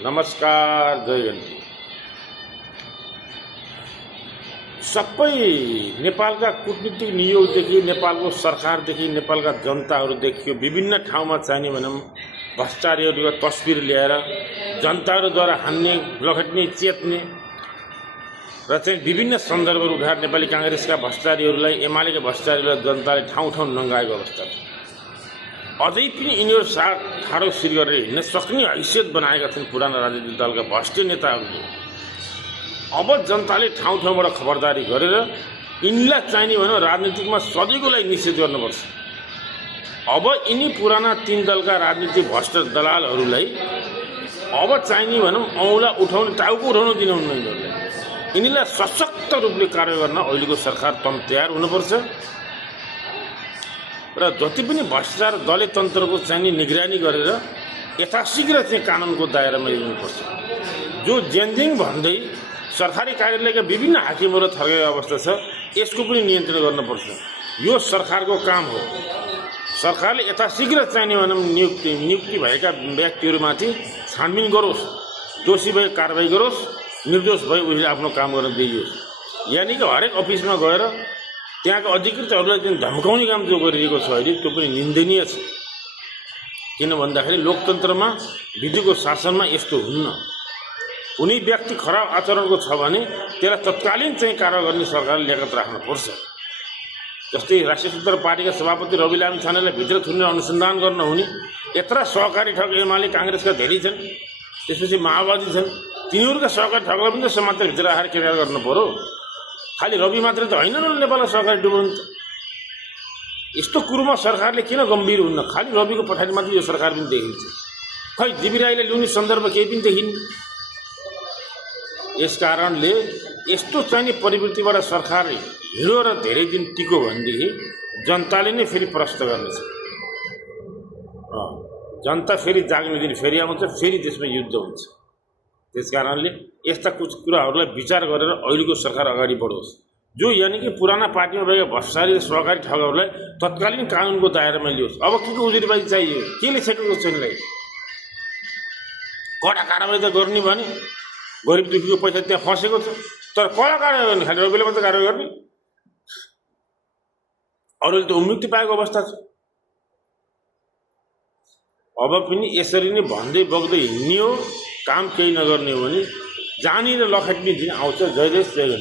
नमस्कार, जय गन्ती। सबै नेपालका कूटनीतिक नियोगदेखि नेपालको सरकारदेखि नेपालका जनताहरूदेखि विभिन्न ठाउँमा चाहिने भनौँ भ्रष्टाचारीहरूको तस्बिर ल्याएर जनताहरूद्वारा हान्ने, लखेट्ने, चेत्ने र चाहिँ विभिन्न सन्दर्भहरू उठाएर नेपाली काङ्ग्रेसका भ्रष्टाचारीहरूलाई, एमालेका भ्रष्टाचारीहरूलाई जनताले ठाउँ ठाउँ नङ्गाएको अवस्था छ। अझै पनि यिनीहरू ठाडो सिर गरेर हिँड्न सक्ने हैसियत बनाएका छन् पुराना राजनीतिक दलका भ्रष्ट नेताहरूले। अब जनताले ठाउँ ठाउँबाट खबरदारी गरेर यिनलाई चाहिने भनौँ राजनीतिकमा सधैँको लागि निषेध गर्नुपर्छ। अब यिनी पुराना तीन दलका राजनीतिक भ्रष्ट दलालहरूलाई अब चाहिने भनौँ औँला उठाउने, टाउको उठाउन दिनुहुन्न। यिनीलाई सशक्त रूपले कार्य गर्न अहिलेको सरकार तयार हुनुपर्छ र जति पनि भ्रष्टाचार दलीय तन्त्रको चाहिँ निगरानी गरेर यथाशीघ्र चाहिँ कानुनको दायरामा ल्याउनुपर्छ। जो जेन्जिङ भन्दै सरकारी कार्यालयका विभिन्न हाकिमहरू थर्केको अवस्था छ, यसको पनि नियन्त्रण गर्नुपर्छ। यो सरकारको काम हो। सरकारले यथाशीघ्र चाहिने भनौँ नियुक्ति भएका व्यक्तिहरूमाथि छानबिन गरोस्, दोषी भए कारवाही गरोस्, निर्दोष भए उसले आफ्नो काम गर्न दिइयोस्। यानि कि हरेक अफिसमा गएर त्यहाँका अधिकृतहरूलाई जुन धम्काउने काम जो गरिरहेको छ अहिले, त्यो पनि निन्दनीय छ। किन भन्दाखेरि लोकतन्त्रमा, विधिको शासनमा यस्तो हुन्न। कुनै व्यक्ति खराब आचरणको छ भने त्यसलाई तत्कालीन चाहिँ कारवाही गर्ने सरकारले ल्याकत राख्नुपर्छ। जस्तै राष्ट्रिय स्वतन्त्र पार्टीका सभापति रवि लामी छानेलाई भित्र थुनेर अनुसन्धान गर्न हुने, यत्र सहकारी ठग एमाले काङ्ग्रेसका धेरै छन्, त्यसपछि माओवादी छन्, तिनीहरूका सहकारी ठगलाई पनि त समाजले भित्र राखेर केटार गर्नु पर्यो। खालि रवि मात्रै त होइन न नेपालमा सहकारी डुबाउनु त। यस्तो कुरोमा सरकारले किन गम्भीर हुन्न? खालि रविको पछाडि मात्रै यो सरकार पनि देखिन्छ। खै जीवी राईले ल्याउने सन्दर्भ केही पनि देखिन्न। यस कारणले यस्तो चाहिने प्रवृत्तिबाट सरकार हिँड्यो र धेरै दिन टिक्यो भनेदेखि जनताले नै फेरि प्रश्न गर्नेछ। जनता फेरि जाग्ने दिन फेरि आउँछ, फेरि त्यसमा युद्ध हुन्छ। त्यस कारणले यस्ता कुछ कुराहरूलाई विचार गरेर अहिलेको सरकार अगाडि बढोस्। जो यानि कि पुराना पार्टीमा भएका भ्रष्टाचारी र सहकारी ठगहरूलाई तत्कालीन कानुनको दायरामा लियोस्। अब के उजुरीबाजी चाहियो? केले छेकेको छ यिनलाई? कडा कारवाही त गर्ने भने गरिब दुखीको पैसा त्यहाँ फँसेको छ, तर कडा कारवाही गर्ने, खालि रविले मात्रै कारवाही गर्ने, अरूले त उन्मुक्ति पाएको अवस्था छ। अब पनि यसरी नै भन्दै बग्दै हिँड्ने हो, काम केही नगर्ने हो भने जाने र लखेट्ने दिन आउँछ। जय देश जय गन्ती।